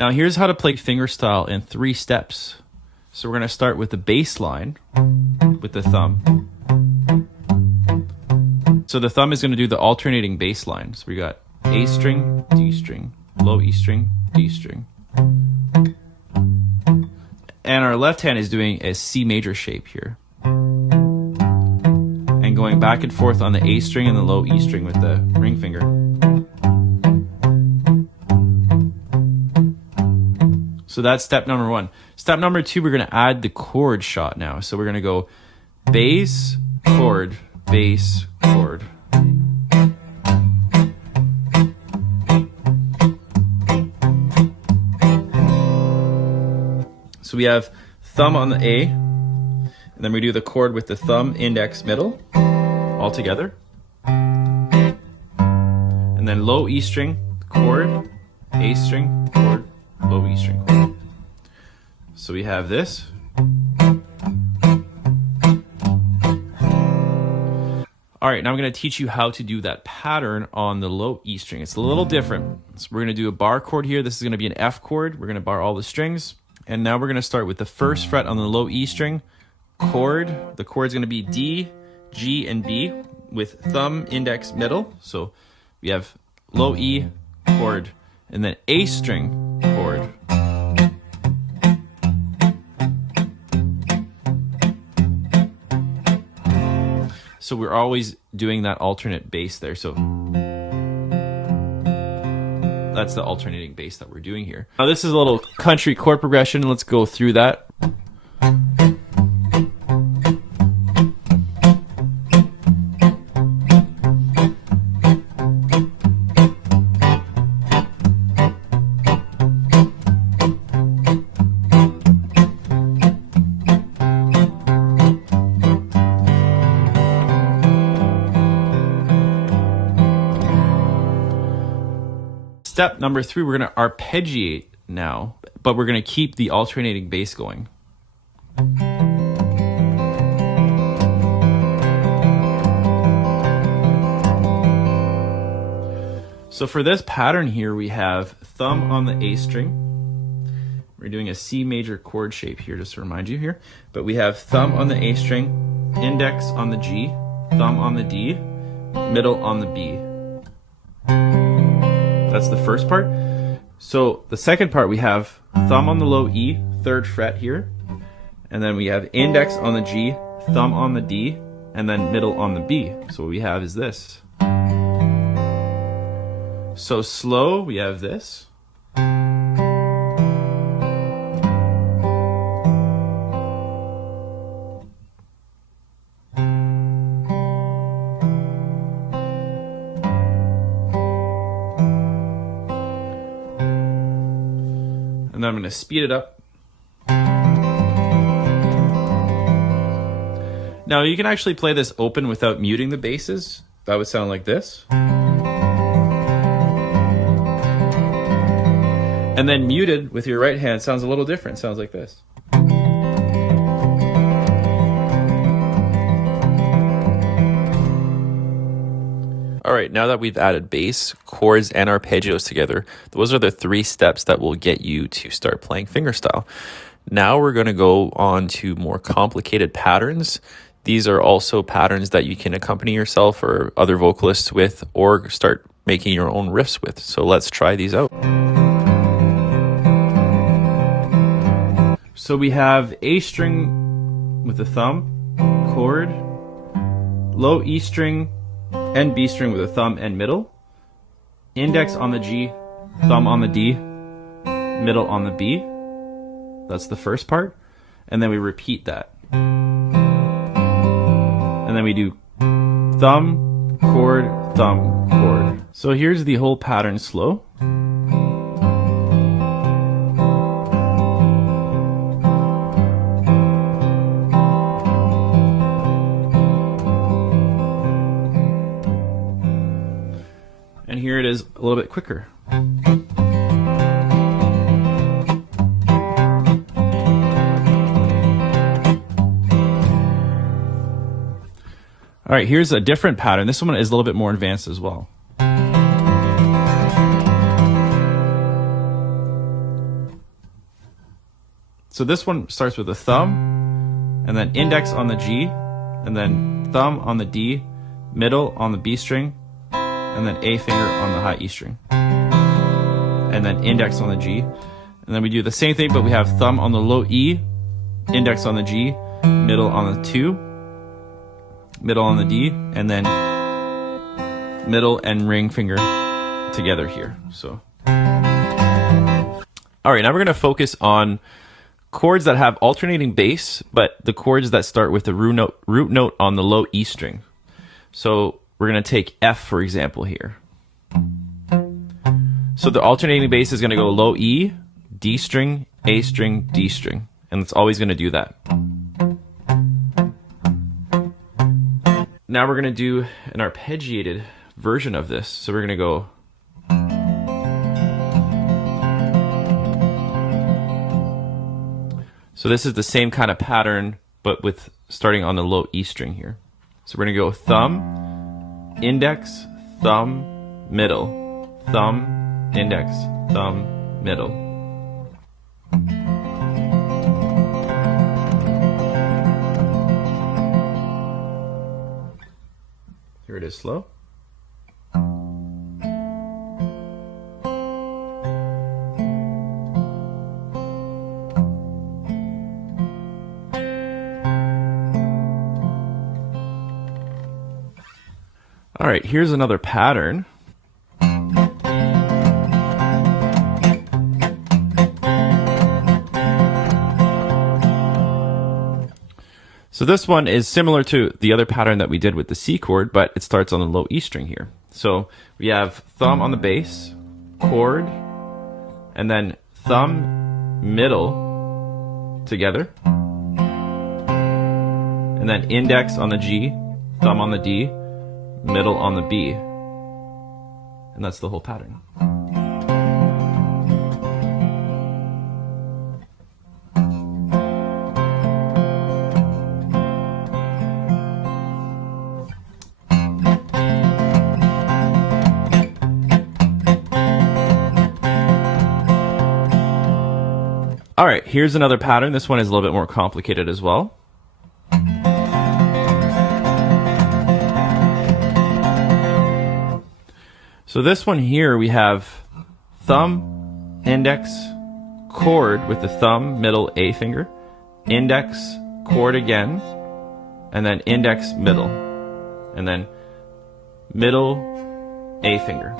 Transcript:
Now here's how to play fingerstyle in 3 steps. So we're going to start with the bass line with the thumb. So the thumb is going to do the alternating bass line. So we got A string, D string, low E string, D string. And our left hand is doing a C major shape here. And going back and forth on the A string and the low E string with the ring finger. So that's step number 1. Step number 2, we're going to add the chord shot now. So we're going to go bass, chord, bass, chord. So we have thumb on the A, and then we do the chord with the thumb, index, middle, all together. And then low E string, chord, A string, chord, low E string, chord. So we have this. All right, now I'm going to teach you how to do that pattern on the low E string. It's a little different. So we're going to do a bar chord here. This is going to be an F chord. We're going to bar all the strings. And now we're going to start with the first fret on the low E string, chord. The chord's going to be D, G, and B with thumb, index, middle. So we have low E, chord, and then A string, chord. So we're always doing that alternate bass there. So that's the alternating bass that we're doing here. Now this is a little country chord progression. Let's go through that. Step number 3, we're going to arpeggiate now, but we're going to keep the alternating bass going. So for this pattern here, we have thumb on the A string. We're doing a C major chord shape here, just to remind you here. But we have thumb on the A string, index on the G, thumb on the D, middle on the B. That's the first part. So the second part, we have thumb on the low E, 3rd fret here. And then we have index on the G, thumb on the D, and then middle on the B. So what we have is this. So slow, we have this. And then I'm going to speed it up. Now you can actually play this open without muting the basses. That would sound like this. And then muted with your right hand sounds a little different. Sounds like this. All right, now that we've added bass, chords, and arpeggios together, those are the 3 steps that will get you to start playing fingerstyle. Now we're going to go on to more complicated patterns. These are also patterns that you can accompany yourself or other vocalists with, or start making your own riffs with. So let's try these out. So we have A string with the thumb, chord, low E string, and B string with a thumb and middle, index on the G, thumb on the D, middle on the B. That's the first part. And then we repeat that. And then we do thumb, chord, thumb, chord. So here's the whole pattern slow. And here it is a little bit quicker. All right, here's a different pattern. This one is a little bit more advanced as well. So this one starts with a thumb, and then index on the G, and then thumb on the D, middle on the B string, and then A finger on the high E string, and then index on the G. And then we do the same thing, but we have thumb on the low E, index on the G, middle on the 2, middle on the D, and then middle and ring finger together here. So, all right, now we're going to focus on chords that have alternating bass, but the chords that start with the root note on the low E string. So we're going to take F, for example, here. So the alternating bass is going to go low E, D string, A string, D string. And it's always going to do that. Now we're going to do an arpeggiated version of this. So we're going to go. So this is the same kind of pattern, but with starting on the low E string here. So we're going to go thumb, index, thumb, middle, thumb, index, thumb, middle. Here it is slow. All right, here's another pattern. So this one is similar to the other pattern that we did with the C chord, but it starts on the low E string here. So we have thumb on the bass, chord, and then thumb, middle together, and then index on the G, thumb on the D, middle on the B, and that's the whole pattern. All right, here's another pattern. This one is a little bit more complicated as well. So this one here, we have thumb, index, chord with the thumb, middle, A finger, index, chord again, and then index, middle, and then middle, A finger.